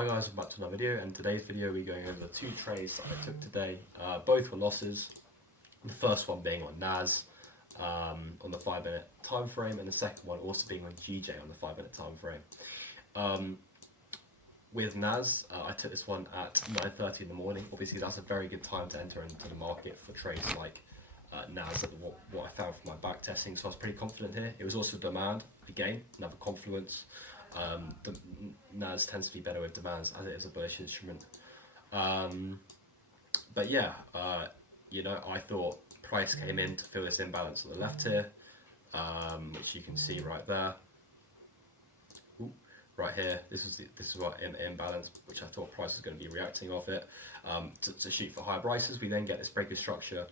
Hi guys, welcome back to another video, and in today's video we're going over the two trades that I took today. Both were losses, the first one being on NAS on the 5 minute time frame, and the second one also being on GJ on the 5 minute time frame. With NAS, I took this one at 9:30 in the morning. Obviously that's a very good time to enter into the market for trades like NAS, at what I found from my back testing, so I was pretty confident here. It was also demand, again, another confluence. The NAS tends to be better with demands as it is a bullish instrument. But yeah, I thought price came in to fill this imbalance on the left here, which you can see right there. Right here, this is what imbalance, which I thought price was going to be reacting off it to shoot for higher prices. We then get this breaker structure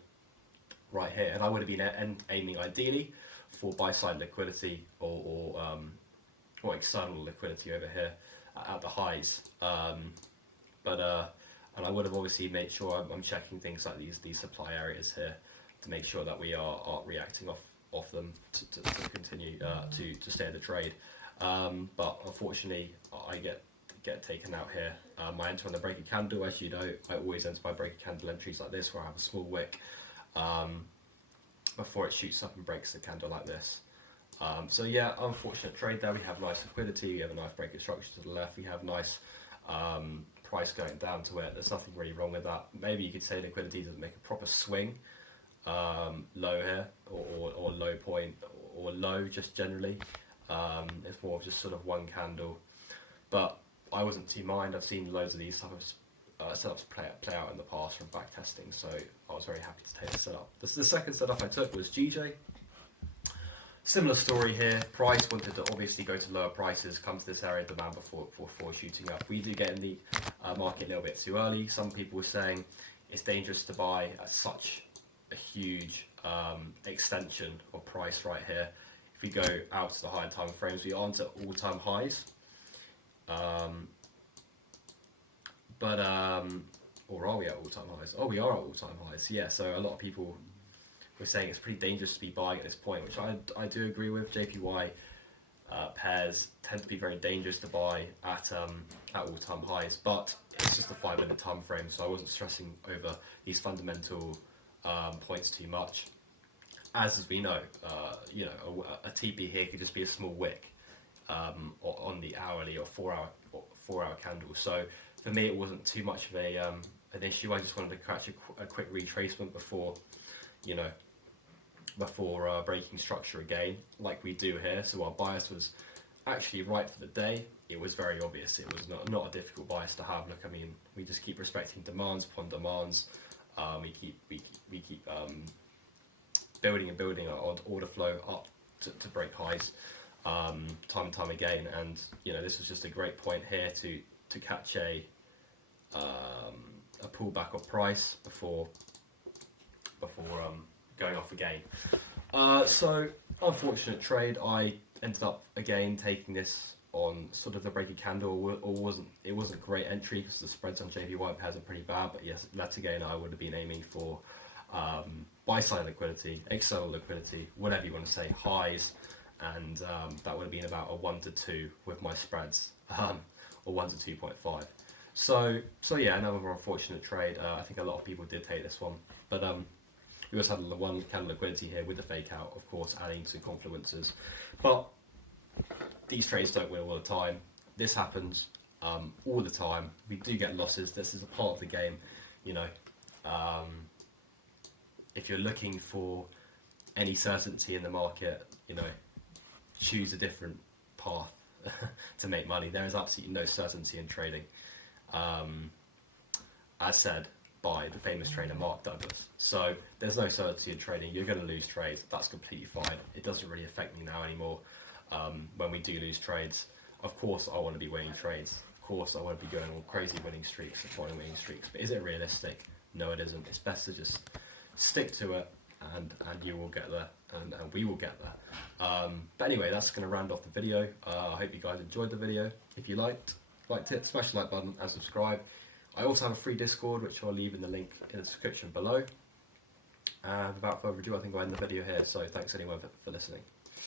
right here, and I would have been aiming ideally for buy side liquidity or external liquidity over here at the highs, and I would have obviously made sure I'm checking things like these supply areas here to make sure that we are reacting off them to continue to stay in the trade. But unfortunately, I get taken out here. I enter on the breaker candle, as you know. I always enter my breaker candle entries like this, where I have a small wick before it shoots up and breaks the candle like this. So yeah, unfortunate trade there. We have nice liquidity, we have a nice breaker structure to the left, we have nice price going down to it. There's nothing really wrong with that. Maybe you could say liquidity doesn't make a proper swing low here, or low point, or low just generally. It's more of just sort of one candle, but I wasn't too mind. I've seen loads of these types of setups play out in the past from back testing, so I was very happy to take the setup. The second setup I took was GJ. Similar story here. Price wanted to obviously go to lower prices, come to this area of demand before shooting up. We do get in the market a little bit too early. Some people were saying it's dangerous to buy at such a huge extension of price right here. If we go out to the higher time frames, we aren't at all-time highs. Or are we at all-time highs? Oh, we are at all-time highs. Yeah, so a lot of people we're saying it's pretty dangerous to be buying at this point, which I do agree with. JPY pairs tend to be very dangerous to buy at all-time highs, but it's just a 5 minute time frame, so I wasn't stressing over these fundamental points too much. As we know, a TP here could just be a small wick on the hourly or 4 hour candle. So for me, it wasn't too much of an issue. I just wanted to catch a quick retracement before breaking structure again, like we do here. So our bias was actually right for the day. It was very obvious. It was not a difficult bias to have. Look, I mean, we just keep respecting demands upon demands. We keep building and building our order flow up to break highs time and time again. And this was just a great point here to catch a pullback of price before going off again. So unfortunate trade. I ended up again taking this on sort of the breaker candle, it wasn't great entry because the spreads on JPY pairs are pretty bad. But yes, that's again I would have been aiming for buy side liquidity, external liquidity, whatever you want to say, highs, and that would have been about a 1 to 2 with my spreads, or 1 to 2.5. So yeah, another more unfortunate trade. I think a lot of people did take this one, but we also had the one candle liquidity here with the fake out, of course, adding to confluences. But these trades don't win all the time. This happens all the time. We do get losses. This is a part of the game. If you're looking for any certainty in the market, choose a different path to make money. There is absolutely no certainty in trading. As said by the famous trainer Mark Douglas. So there's no certainty in trading. You're going to lose trades. That's completely fine. It doesn't really affect me now anymore. When we do lose trades, of course I want to be winning trades. Of course I want to be going on crazy winning streaks and following winning streaks. But is it realistic? No, it isn't. It's best to just stick to it, and you will get there, and we will get there. But anyway, that's going to round off the video. I hope you guys enjoyed the video. If you liked it, smash the like button and subscribe. I also have a free Discord, which I'll leave in the link in the description below. And without further ado, I think I'll end the video here. So thanks anyone for listening.